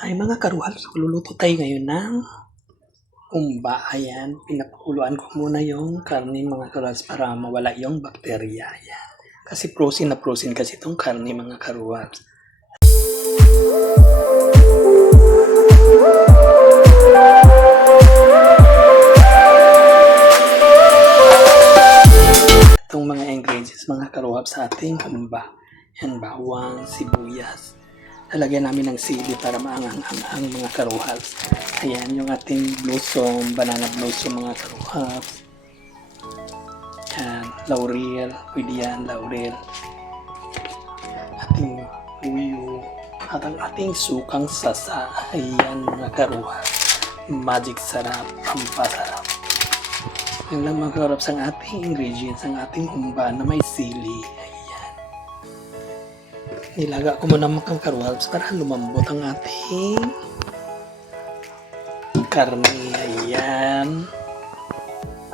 Ay mga karuhal, luluto tayo ngayon ng umba. Ayan, pinapakuluan ko muna yung karne mga karuhal para mawala yung bakterya. Ayan. Kasi frozen na frozen kasi itong karne mga karuhal. Itong mga ingredients mga karuhal sa ating umba. Yan, bawang, sibuyas. Lalagyan namin ng sili para maangang-anghang mga karuhals. Ayan, yung ating blossom, banana blossom mga karuhals. Yan, laurel, pwede yan, laurel. Ating uyo, at ang ating sukang sasa. Ayan mga karuhals. Magic sarap, pampasarap. Yan lang mga karuhals ang ating ingredients, ang ating humba na may sili. Nilaga ko muna mga karuhals para lumambot ang ating karne. Ayan.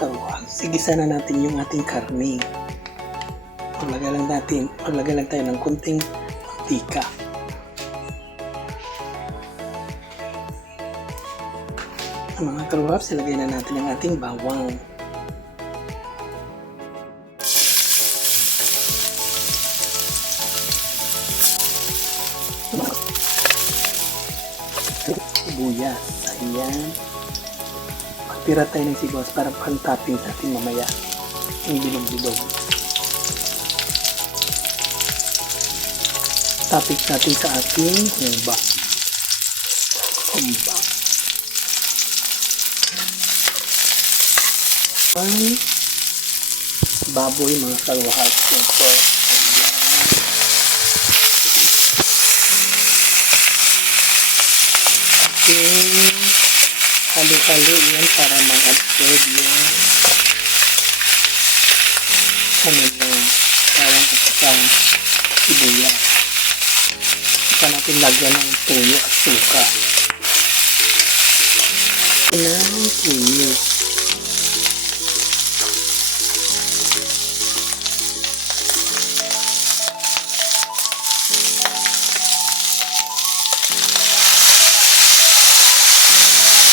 Karuhals. Sigisa na natin yung ating karne. Maglagay lang tayo ng kunting mantika. Mga karuhals, ilagay na natin ang ating bawang. Sibuyas. Ayan. Magtira tayo ng sibuyas para pang-topping sa ating mamaya. Ang bilog-bilog. Topping natin sa ating humba. Humba. Ang baboy mga karuhals. Ito. Halo-halo yan para mag-absorb yung bawang at saka sibuyas. Saka natin lagyan ng tuyo at suka. Ng tuyo.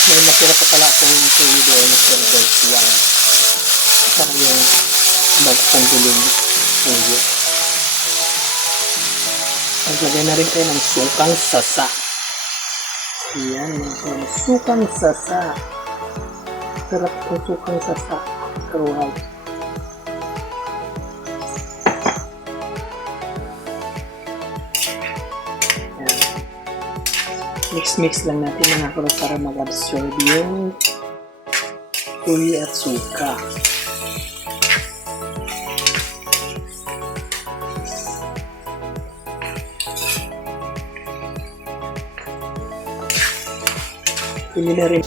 May natira pa pala akong tuyo doon na silver one. Saka yung bago kong gulong tuyo. Maglagay na rin tayo ng sukang sasa. Ayan mga karuhal. Sukang sasa. Sarap itong sukang sasa. Karuhal. Mix lang natin mga karuhal para mag-absorb yung tuyo at suka. Pili na rin.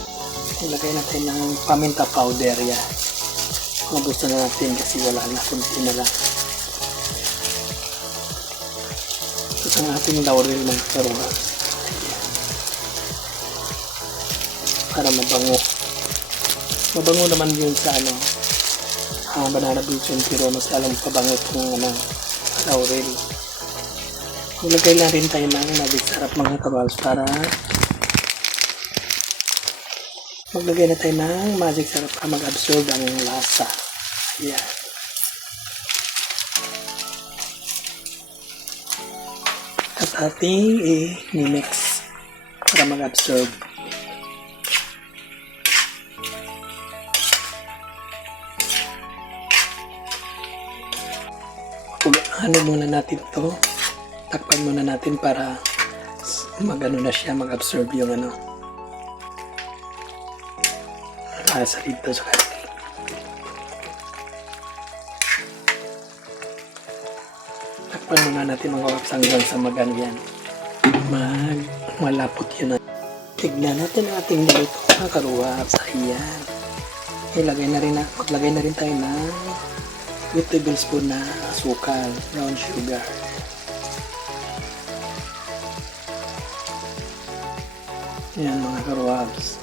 Ilagay natin ng paminta powder yan. Mabusto na natin kasi wala na. Kunti na lang. Ito ang ating laurel ng karuhal. Para mabango. Mabango naman yun sa banana blossom, pero mas alam pabango itong laurel. Maglagay na rin tayo ng magic sarap mga karuhals para maglagay na tayo ng magic sarap para mag-absorb ang lasa. Ayan. At ating i-mix para mag-absorb. Ano muna natin to, takpan muna natin para na siya, mag-absorb yung lasa dito sa karne. Takpan muna natin mga karuhals hanggang sa yan. Malapot yun. Tignan natin ang ating niluto mga karuhals. Ayan. Maglagay na rin tayo ng 2 tablespoon na asukal, brown sugar. Ayan mga karuhals.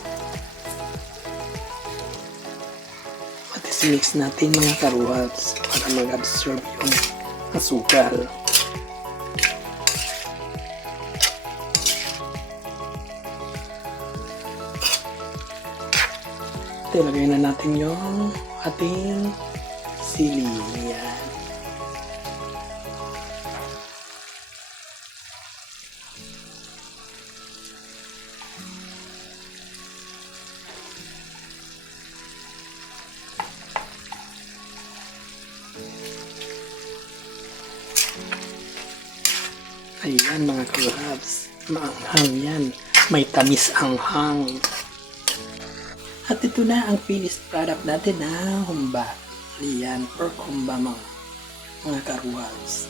At mix natin mga karuhals para mag-absorb yung asukal. At ilagay na natin yung ating sili. Ayan. Ayan mga kalabs, maanghang yan. May tamis anghang. At ito na ang finished product natin na humba. Ayan, pork humba mga karwabs.